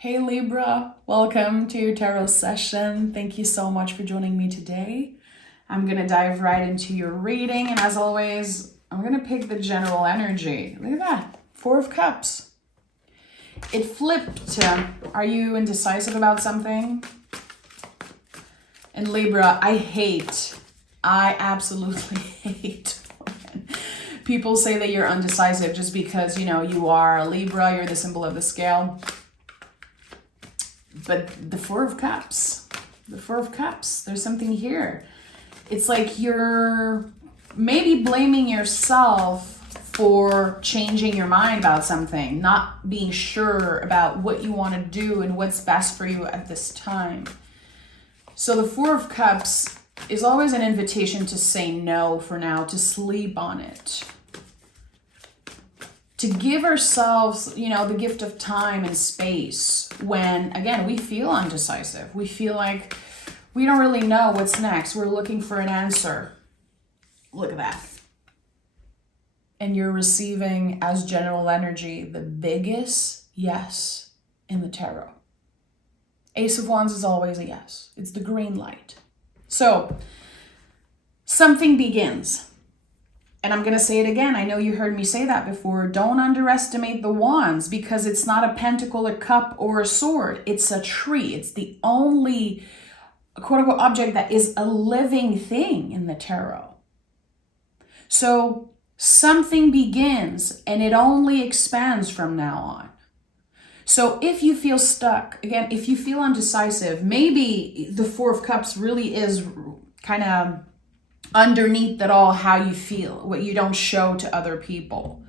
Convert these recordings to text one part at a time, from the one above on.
Hey Libra, welcome to your tarot session. Thank you so much for joining me today. I'm going to dive right into your reading, and as always, I'm going to pick the general energy. Look at that, Four of Cups. It flipped. Are you indecisive about something? And Libra, I absolutely hate when people say that you're undecisive just because, you are a Libra, you're the symbol of the scale. But the Four of Cups, there's something here. It's like you're maybe blaming yourself for changing your mind about something, not being sure about what you want to do and what's best for you at this time. So the Four of Cups is always an invitation to say no for now, to sleep on it. To give ourselves, the gift of time and space when, again, we feel undecisive. We feel like we don't really know what's next. We're looking for an answer. Look at that. And you're receiving, as general energy, the biggest yes in the tarot. Ace of Wands is always a yes. It's the green light. So, something begins. And I'm going to say it again. I know you heard me say that before. Don't underestimate the wands because it's not a pentacle, a cup, or a sword. It's a tree. It's the only quote-unquote object that is a living thing in the tarot. So something begins and it only expands from now on. So if you feel stuck, again, if you feel undecisive, maybe the Four of Cups really is kind of underneath it all how you feel, what you don't show to other people.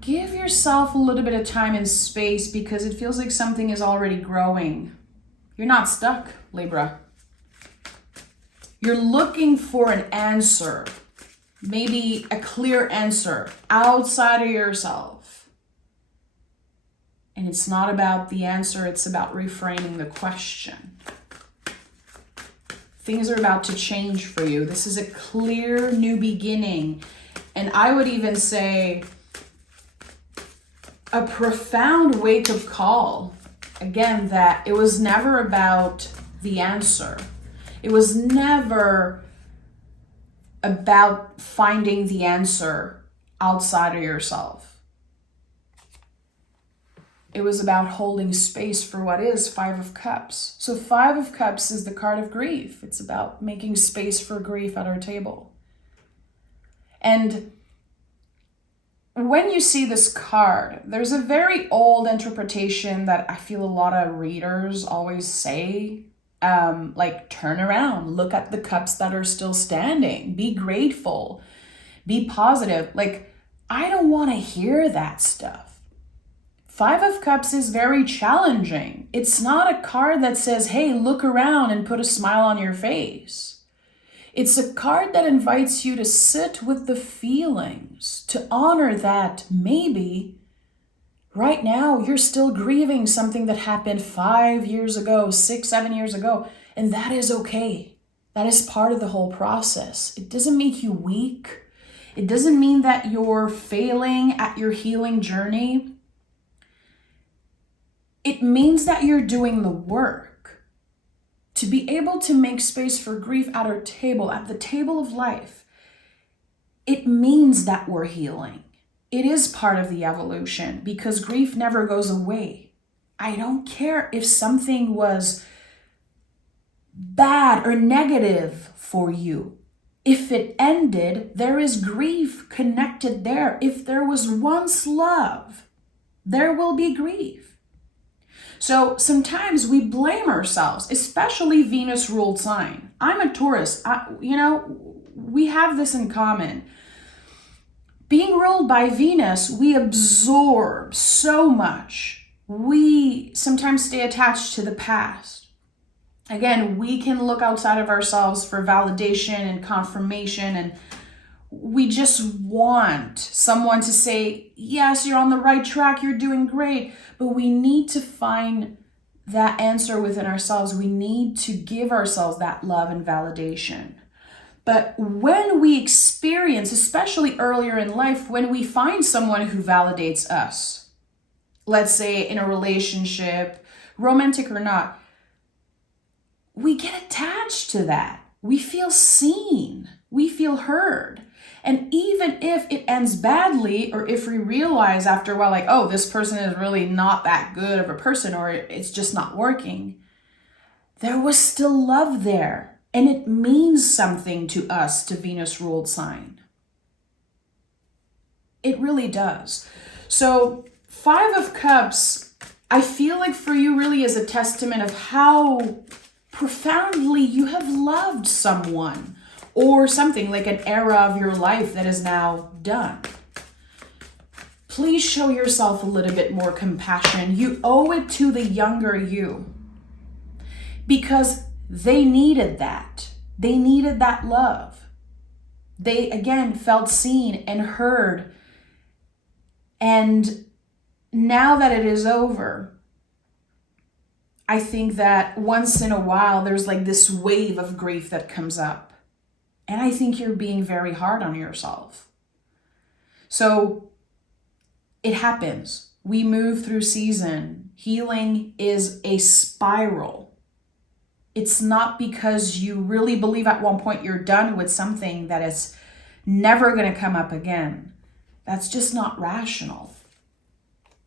Give yourself a little bit of time and space because it feels like something is already growing. You're not stuck, Libra. You're looking for an answer, maybe a clear answer outside of yourself. And it's not about the answer, it's about reframing the question. Things are about to change for you. This is a clear new beginning. And I would even say a profound wake-up call. Again, that it was never about the answer. It was never about finding the answer outside of yourself. It was about holding space for what is Five of Cups. So Five of Cups is the card of grief. It's about making space for grief at our table. And when you see this card, there's a very old interpretation that I feel a lot of readers always say, like turn around, look at the cups that are still standing, be grateful, be positive. Like, I don't want to hear that stuff. Five of Cups is very challenging. It's not a card that says, hey, look around and put a smile on your face. It's a card that invites you to sit with the feelings, to honor that maybe right now you're still grieving something that happened 5 years ago, 6, 7 years ago, and that is okay. That is part of the whole process. It doesn't make you weak. It doesn't mean that you're failing at your healing journey. It means that you're doing the work. To be able to make space for grief at our table, at the table of life, it means that we're healing. It is part of the evolution because grief never goes away. I don't care if something was bad or negative for you. If it ended, there is grief connected there. If there was once love, there will be grief. So sometimes we blame ourselves, especially Venus ruled sign. I'm a Taurus. We have this in common. Being ruled by Venus, we absorb so much. We sometimes stay attached to the past. Again, we can look outside of ourselves for validation and confirmation, and we just want someone to say, yes, you're on the right track, you're doing great. But we need to find that answer within ourselves. We need to give ourselves that love and validation. But when we experience, especially earlier in life, when we find someone who validates us, let's say in a relationship, romantic or not, we get attached to that. We feel seen. We feel heard. And even if it ends badly, or if we realize after a while, like, oh, this person is really not that good of a person, or it's just not working, there was still love there. And it means something to us, to Venus ruled sign. It really does. So 5 of Cups, I feel like for you really is a testament of how profoundly you have loved someone or something, like an era of your life that is now done. Please show yourself a little bit more compassion. You owe it to the younger you, because they needed that. They needed that love. They, again, felt seen and heard. And now that it is over, I think that once in a while, there's like this wave of grief that comes up. And I think you're being very hard on yourself. So it happens. We move through season. Healing is a spiral. It's not because you really believe at one point you're done with something that it's never going to come up again. That's just not rational.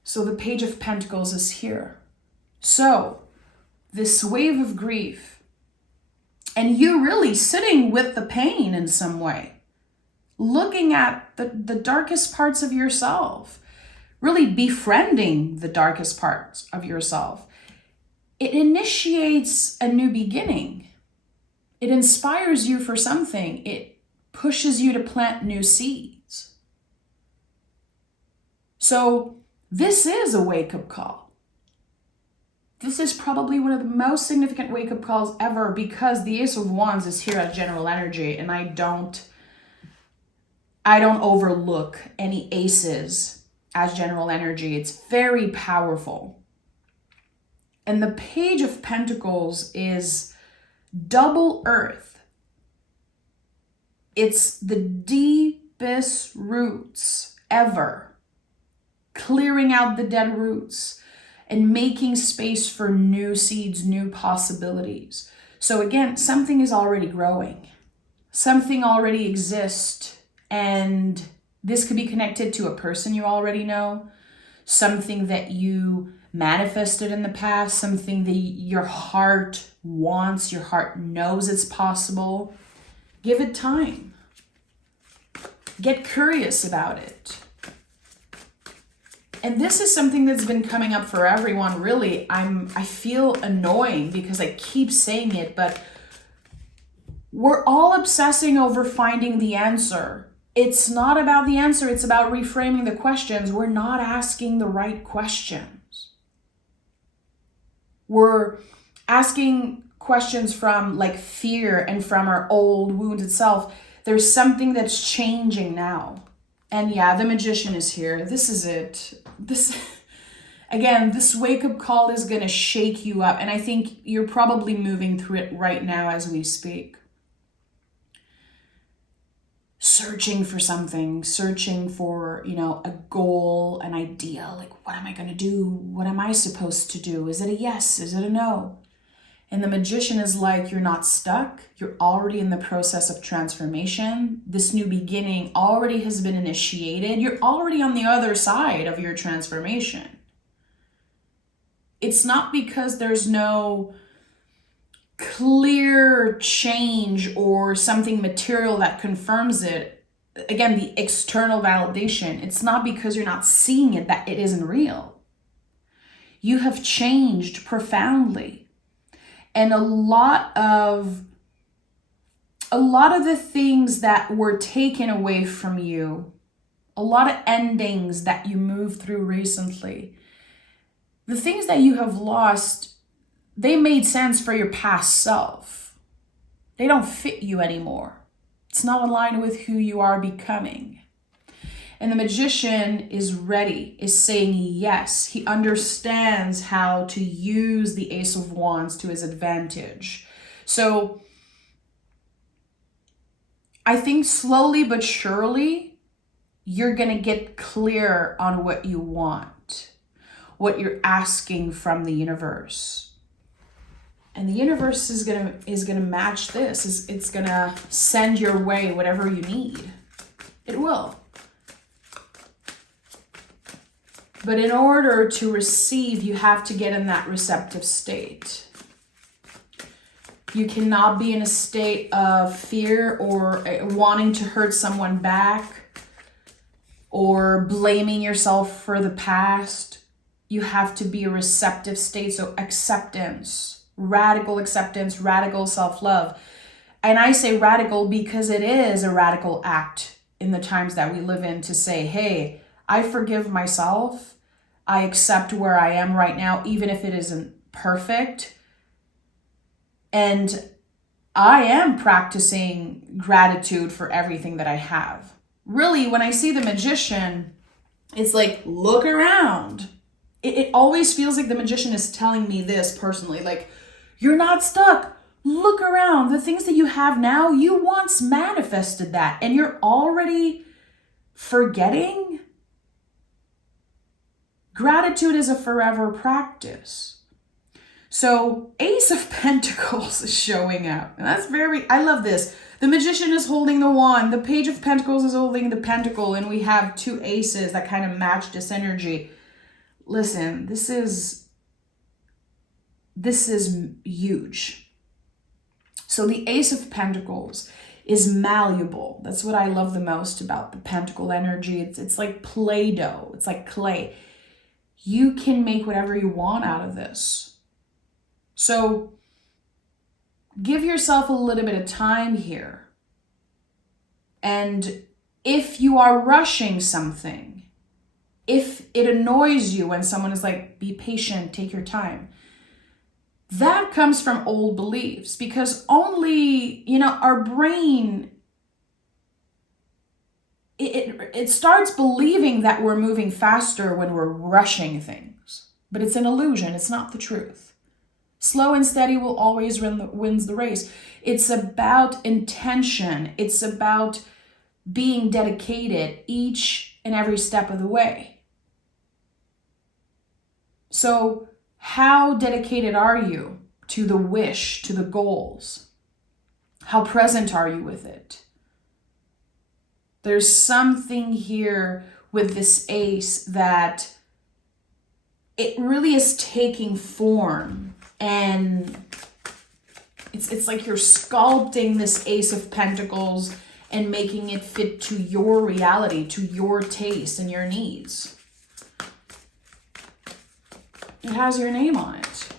So the Page of Pentacles is here. So this wave of grief, and you really sitting with the pain in some way, looking at the darkest parts of yourself, really befriending the darkest parts of yourself. It initiates a new beginning. It inspires you for something. It pushes you to plant new seeds. So this is a wake-up call. This is probably one of the most significant wake-up calls ever, because the Ace of Wands is here as general energy, and I don't overlook any aces as general energy. It's very powerful. And the Page of Pentacles is double earth. It's the deepest roots ever. Clearing out the dead roots and making space for new seeds, new possibilities. So again, something is already growing. Something already exists. And this could be connected to a person you already know, something that you manifested in the past, something that your heart wants, your heart knows it's possible. Give it time. Get curious about it. And this is something that's been coming up for everyone, really. I feel annoying because I keep saying it, but we're all obsessing over finding the answer. It's not about the answer, it's about reframing the questions. We're not asking the right questions. We're asking questions from like fear and from our old wound itself. There's something that's changing now. And yeah, the Magician is here. This is it. This wake-up call is going to shake you up. And I think you're probably moving through it right now as we speak. Searching for something, searching for, a goal, an idea. Like, what am I going to do? What am I supposed to do? Is it a yes? Is it a no? And the Magician is like, you're not stuck. You're already in the process of transformation. This new beginning already has been initiated. You're already on the other side of your transformation. It's not because there's no clear change or something material that confirms it. Again, the external validation. It's not because you're not seeing it that it isn't real. You have changed profoundly. And a lot of the things that were taken away from you, a lot of endings that you moved through recently, the things that you have lost, they made sense for your past self. They don't fit you anymore. It's not aligned with who you are becoming. And the Magician is ready, is saying yes. He understands how to use the Ace of Wands to his advantage. So I think slowly but surely, you're going to get clear on what you want. what you're asking from the universe. And the universe is gonna match this. It's gonna send your way whatever you need. It will. But in order to receive, you have to get in that receptive state. You cannot be in a state of fear or wanting to hurt someone back or blaming yourself for the past. You have to be a receptive state. So acceptance, radical self-love. And I say radical because it is a radical act in the times that we live in to say, hey, I forgive myself. I accept where I am right now, even if it isn't perfect. And I am practicing gratitude for everything that I have. Really, when I see the magician, it's like, look around. It always feels like the magician is telling me this personally, like, you're not stuck. Look around. The things that you have now, you once manifested that, and you're already forgetting. Gratitude is a forever practice. So Ace of Pentacles is showing up. And that's I love this. The magician is holding the wand. The Page of Pentacles is holding the pentacle. And we have two aces that kind of match this energy. Listen, this is huge. So the Ace of Pentacles is malleable. That's what I love the most about the pentacle energy. It's like Play-Doh. It's like clay. You can make whatever you want out of this. So give yourself a little bit of time here. And if you are rushing something, if it annoys you when someone is like, be patient, take your time, that comes from old beliefs, because only, our brain, it starts believing that we're moving faster when we're rushing things. But it's an illusion. It's not the truth. Slow and steady will always wins the race. It's about intention. It's about being dedicated each and every step of the way. So how dedicated are you to the wish, to the goals? How present are you with it? There's something here with this ace that it really is taking form. And it's like you're sculpting this Ace of Pentacles and making it fit to your reality, to your taste and your needs. It has your name on it.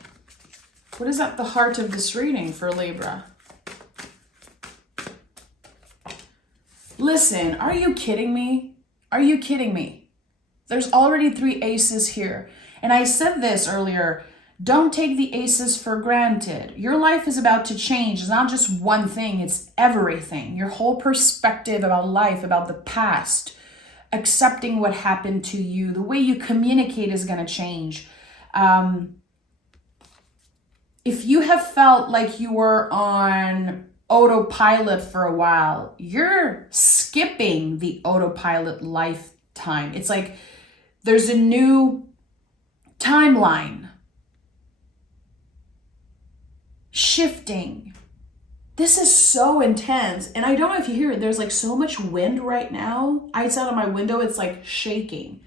What is at the heart of this reading for Libra? Listen, are you kidding me? Are you kidding me? There's already 3 aces here. And I said this earlier. Don't take the aces for granted. Your life is about to change. It's not just one thing, it's everything. Your whole perspective about life, about the past, accepting what happened to you, the way you communicate is going to change. If you have felt like you were on autopilot for a while, you're skipping the autopilot lifetime. It's like there's a new timeline. Shifting. This is so intense. And I don't know if you hear it. There's like so much wind right now. Outside of my window, it's like shaking.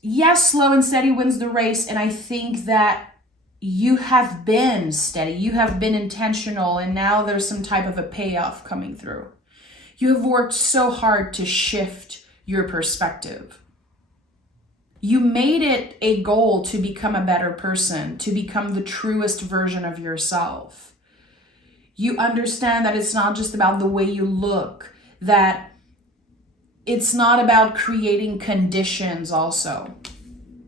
Yes, slow and steady wins the race. And I think that you have been steady. You have been intentional. And now there's some type of a payoff coming through. You have worked so hard to shift your perspective. You made it a goal to become a better person, to become the truest version of yourself. You understand that it's not just about the way you look, that it's not about creating conditions also.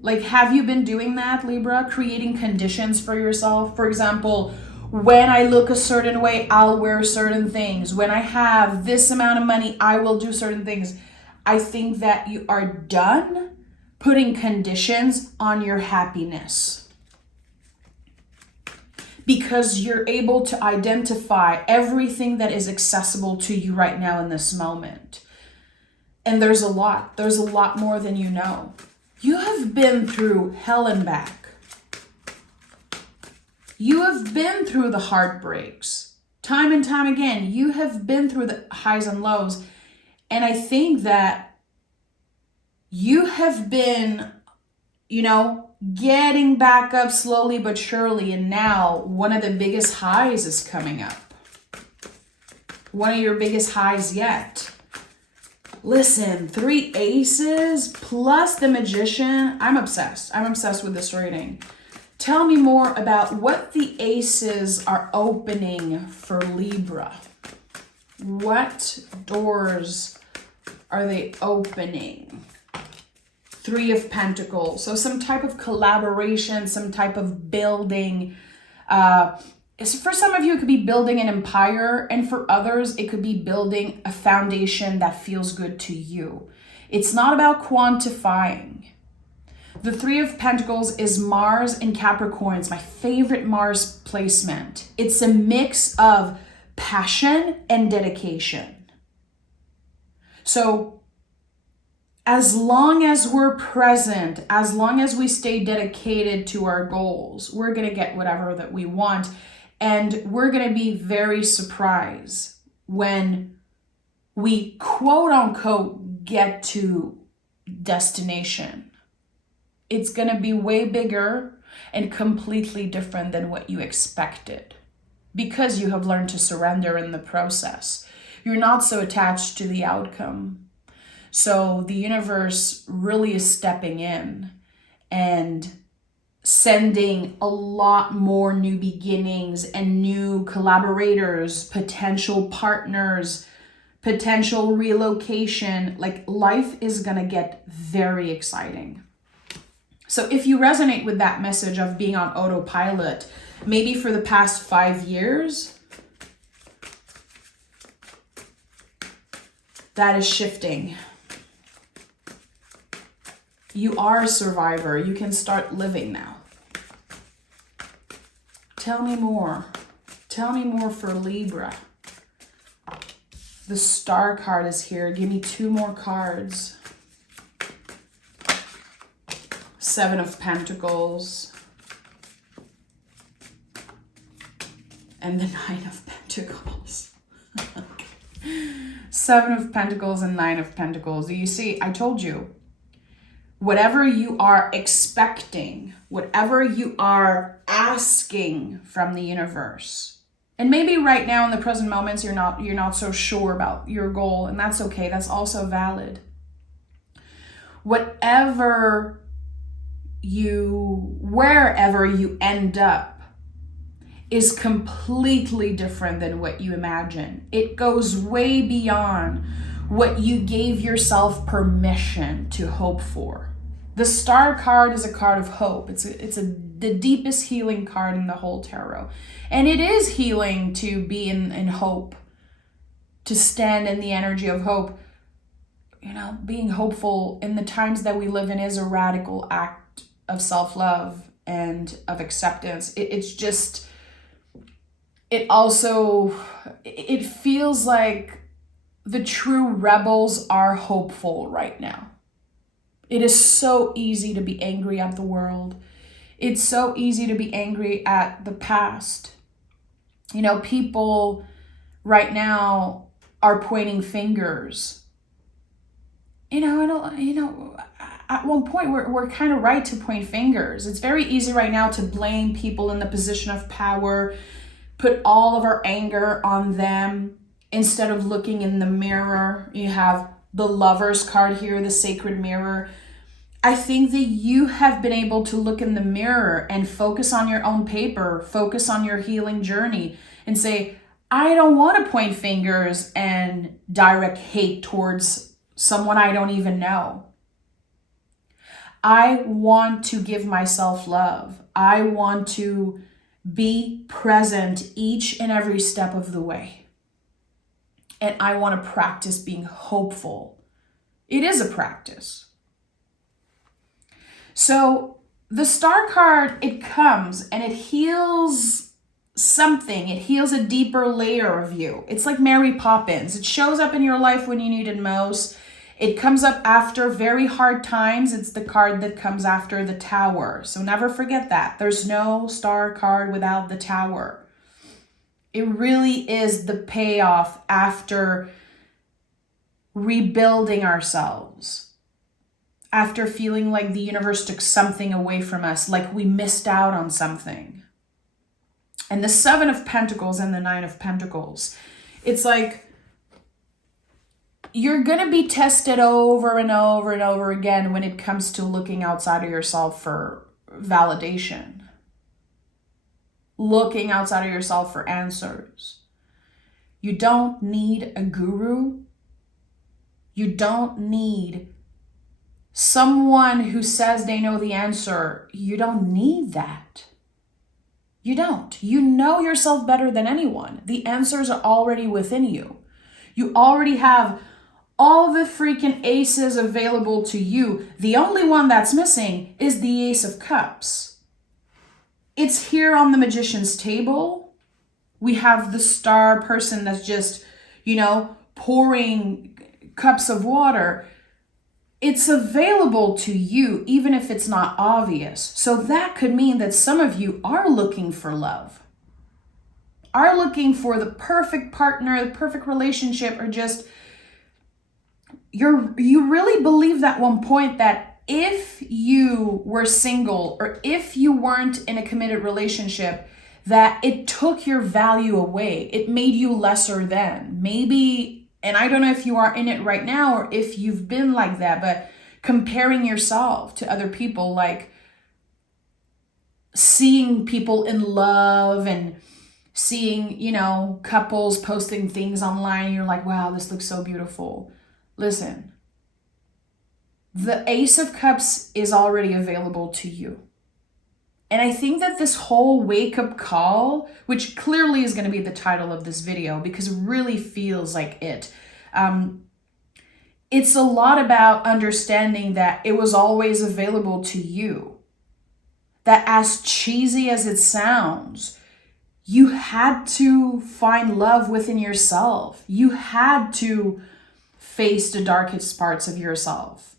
Like, have you been doing that, Libra? Creating conditions for yourself? For example, when I look a certain way, I'll wear certain things. When I have this amount of money, I will do certain things. I think that you are done putting conditions on your happiness, because you're able to identify everything that is accessible to you right now in this moment. And there's a lot more than you know. You have been through hell and back. You have been through the heartbreaks. Time and time again, you have been through the highs and lows. And I think that you have been, getting back up slowly but surely. And now one of the biggest highs is coming up. One of your biggest highs yet. Listen, 3 aces plus the magician. I'm obsessed. I'm obsessed with this reading. Tell me more about what the aces are opening for Libra. What doors are they opening? 3 of Pentacles. So some type of collaboration, some type of building. For some of you, it could be building an empire, and for others, it could be building a foundation that feels good to you. It's not about quantifying. The 3 of Pentacles is Mars in Capricorn. It's my favorite Mars placement. It's a mix of passion and dedication. So as long as we're present, as long as we stay dedicated to our goals, we're going to get whatever that we want. And we're going to be very surprised when we quote unquote get to destination. It's going to be way bigger and completely different than what you expected because you have learned to surrender in the process. You're not so attached to the outcome. So the universe really is stepping in and sending a lot more new beginnings and new collaborators, potential partners, potential relocation. Like life is going to get very exciting. So if you resonate with that message of being on autopilot, maybe for the past 5 years, that is shifting. You are a survivor. You can start living now. Tell me more. Tell me more for Libra. The Star card is here. Give me 2 more cards. 7 of Pentacles. And the 9 of Pentacles. Okay. 7 of Pentacles and 9 of Pentacles. You see, I told you. Whatever you are expecting, whatever you are asking from the universe, and maybe right now in the present moments you're not so sure about your goal, and that's okay. That's also valid. Wherever you end up is completely different than what you imagine. It goes way beyond what you gave yourself permission to hope for. The Star card is a card of hope. It's the deepest healing card in the whole tarot. And it is healing to be in hope, to stand in the energy of hope. Being hopeful in the times that we live in is a radical act of self-love and of acceptance. It feels like the true rebels are hopeful right now. It is so easy to be angry at the world. It's so easy to be angry at the past. People right now are pointing fingers. At one point we're kind of right to point fingers. It's very easy right now to blame people in the position of power, put all of our anger on them instead of looking in the mirror. You have the Lovers card here, the Sacred Mirror. I think that you have been able to look in the mirror and focus on your own paper, focus on your healing journey, and say, I don't want to point fingers and direct hate towards someone I don't even know. I want to give myself love. I want to be present each and every step of the way. And I want to practice being hopeful. It is a practice. So the Star card, it comes and it heals something. It heals a deeper layer of you. It's like Mary Poppins. It shows up in your life when you need it most. It comes up after very hard times. It's the card that comes after the Tower. So never forget that. There's no star card without the Tower. It really is the payoff after rebuilding ourselves. After feeling like the universe took something away from us, like we missed out on something. And the Seven of Pentacles and the Nine of Pentacles, it's like, you're going to be tested over and over and over again when it comes to looking outside of yourself for validation. Looking outside of yourself for answers. You don't need a guru. You don't need someone who says they know the answer. You don't need that. You don't. You know yourself better than anyone. The answers are already within you. You already have all the freaking aces available to you. The only one that's missing is the Ace of Cups. It's here on the Magician's table. We have the star person that's just, pouring cups of water. It's available to you, even if it's not obvious. So that could mean that some of you are looking for love, are looking for the perfect partner, the perfect relationship, or just you really believed at one point that if you were single or if you weren't in a committed relationship, that it took your value away. It made you lesser than. Maybe, and I don't know if you are in it right now or if you've been like that, but comparing yourself to other people, like seeing people in love and seeing, couples posting things online. You're like, wow, this looks so beautiful. Listen, the Ace of Cups is already available to you. And I think that this whole wake-up call, which clearly is going to be the title of this video because it really feels like it, it's a lot about understanding that it was always available to you. That as cheesy as it sounds, you had to find love within yourself. You had to face the darkest parts of yourself.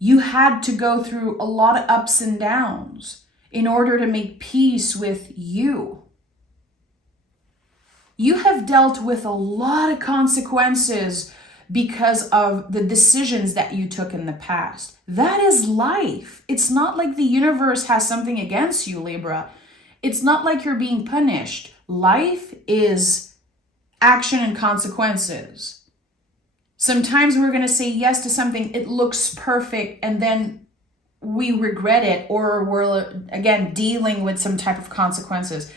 You had to go through a lot of ups and downs in order to make peace with you. You have dealt with a lot of consequences because of the decisions that you took in the past. That is life. It's not like the universe has something against you, Libra. It's not like you're being punished. Life is action and consequences. Sometimes we're going to say yes to something, it looks perfect, and then we regret it, or we're, again, dealing with some type of consequences.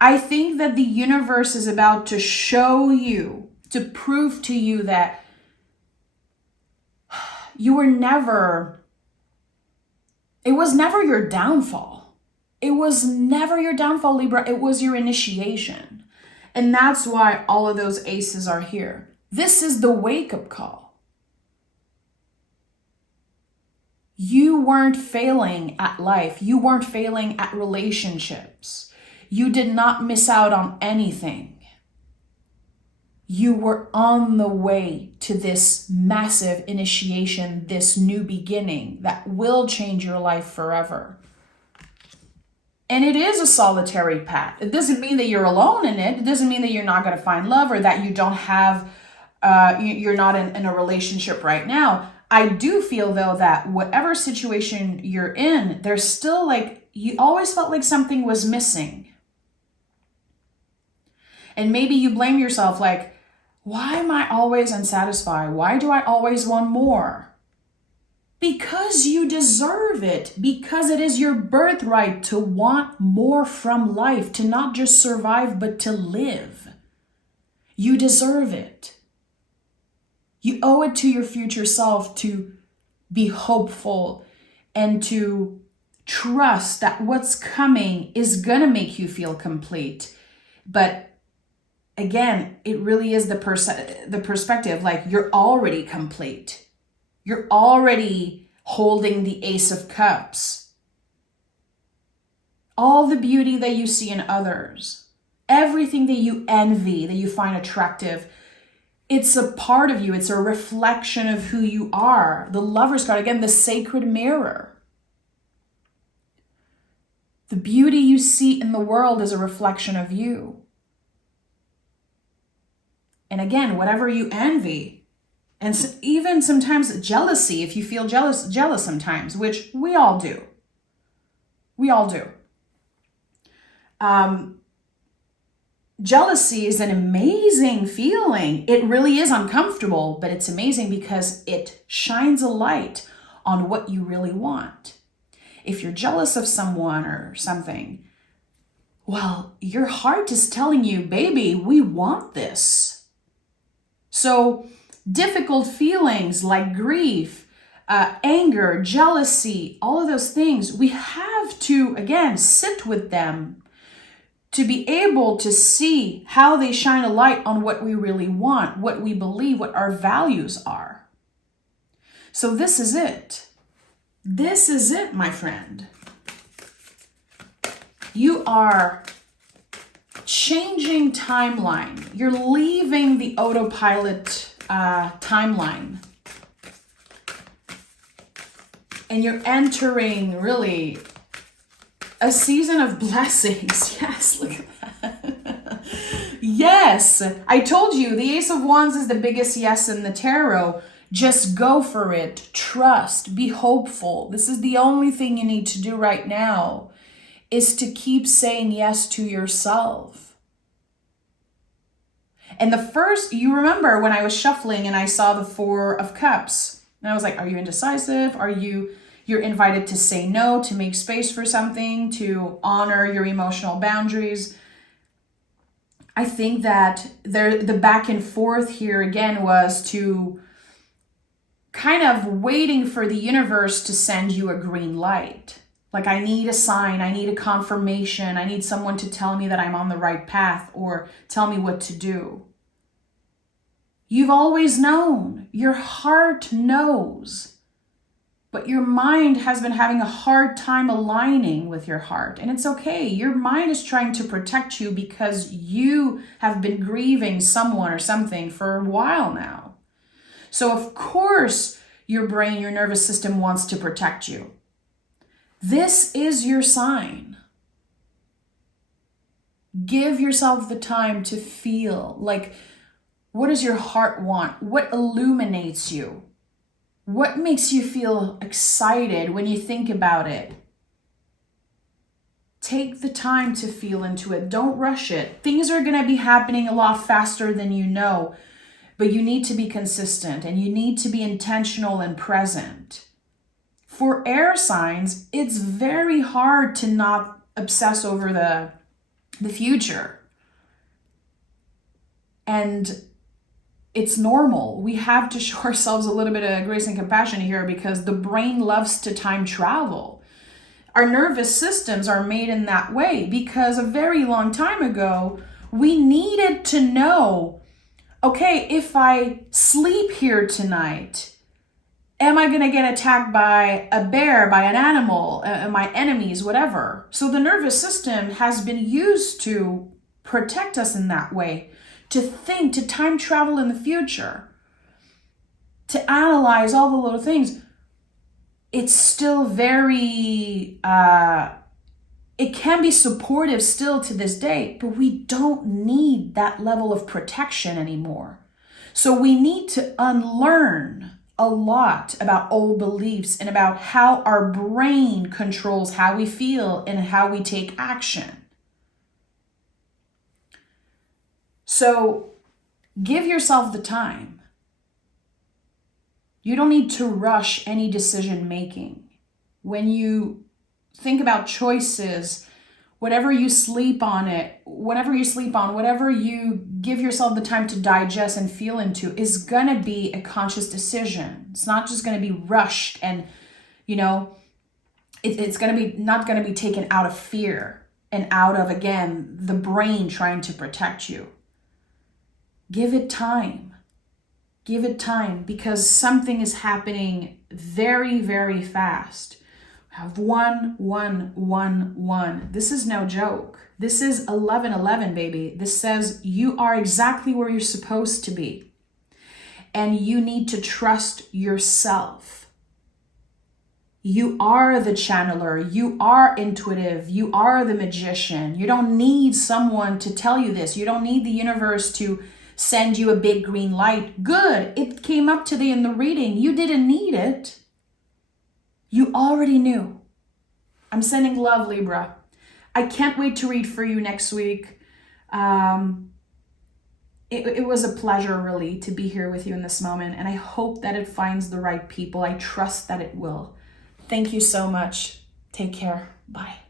I think that the universe is about to show you, to prove to you that you were never, it was never your downfall. It was never your downfall, Libra. It was your initiation. And that's why all of those aces are here. This is the wake-up call. You weren't failing at life. You weren't failing at relationships. You did not miss out on anything. You were on the way to this massive initiation, this new beginning that will change your life forever. And it is a solitary path. It doesn't mean that you're alone in it. It doesn't mean that you're not going to find love or that you don't have, you're not in a relationship right now. I do feel, though, that whatever situation you're in, there's still like, you always felt like something was missing. And maybe you blame yourself like, why am I always unsatisfied? Why do I always want more? Because you deserve it. Because it is your birthright to want more from life, to not just survive, but to live. You deserve it. You owe it to your future self to be hopeful and to trust that what's coming is going to make you feel complete. But again, it really is the perspective, like you're already complete. You're already holding the Ace of Cups. All the beauty that you see in others, everything that you envy, that you find attractive, It's a part of you. It's a reflection of who you are. The Lover's card, again, the sacred mirror. The beauty you see in the world is a reflection of you. And again, whatever you envy, and even sometimes jealousy, if you feel jealous sometimes, which we all do. We all do. Jealousy is an amazing feeling. It really is uncomfortable, but it's amazing because it shines a light on what you really want. If you're jealous of someone or something, well, your heart is telling you, baby, we want this. So difficult feelings like grief, anger, jealousy, all of those things, we have to, again, sit with them to be able to see how they shine a light on what we really want, what we believe, what our values are. So this is it. This is it, my friend. You are changing timeline. You're leaving the autopilot timeline. And you're entering really a season of blessings. Yes, look at that. Yes, I told you the Ace of Wands is the biggest yes in the tarot. Just go for it. Trust. Be hopeful. This is the only thing you need to do right now, is to keep saying yes to yourself. And you remember when I was shuffling and I saw the Four of Cups, and I was like, are you indecisive? You're invited to say no, to make space for something, to honor your emotional boundaries. I think that the back and forth here again was to kind of waiting for the universe to send you a green light. Like, I need a sign, I need a confirmation, I need someone to tell me that I'm on the right path or tell me what to do. You've always known. Your heart knows. But your mind has been having a hard time aligning with your heart. And it's okay. Your mind is trying to protect you because you have been grieving someone or something for a while now. So of course, your brain, your nervous system wants to protect you. This is your sign. Give yourself the time to feel. Like, what does your heart want? What illuminates you? What makes you feel excited when you think about it? Take the time to feel into it. Don't rush it. Things are going to be happening a lot faster than you know, but you need to be consistent and you need to be intentional and present. For air signs, it's very hard to not obsess over the future. And it's normal. We have to show ourselves a little bit of grace and compassion here because the brain loves to time travel. Our nervous systems are made in that way because a very long time ago, we needed to know, okay, if I sleep here tonight, am I going to get attacked by a bear, by an animal, my enemies, whatever? So the nervous system has been used to protect us in that way. To think, to time travel in the future, to analyze all the little things. It's still very, it can be supportive still to this day, but we don't need that level of protection anymore. So we need to unlearn a lot about old beliefs and about how our brain controls how we feel and how we take action. So give yourself the time. You don't need to rush any decision making. When you think about choices, whatever you sleep on, whatever you give yourself the time to digest and feel into is going to be a conscious decision. It's not just going to be rushed and, it's going to be not going to be taken out of fear and out of, again, the brain trying to protect you. Give it time. Give it time because something is happening very, very fast. We have 1, 1, 1, 1. This is no joke. This is 11, 11, baby. This says you are exactly where you're supposed to be. and you need to trust yourself. You are the channeler. You are intuitive. You are the magician. You don't need someone to tell you this. You don't need the universe to send you a big green light. Good. It came up today in the reading. You didn't need it. You already knew. I'm sending love, Libra. I can't wait to read for you next week. It was a pleasure, really, to be here with you in this moment. And I hope that it finds the right people. I trust that it will. Thank you so much. Take care. Bye.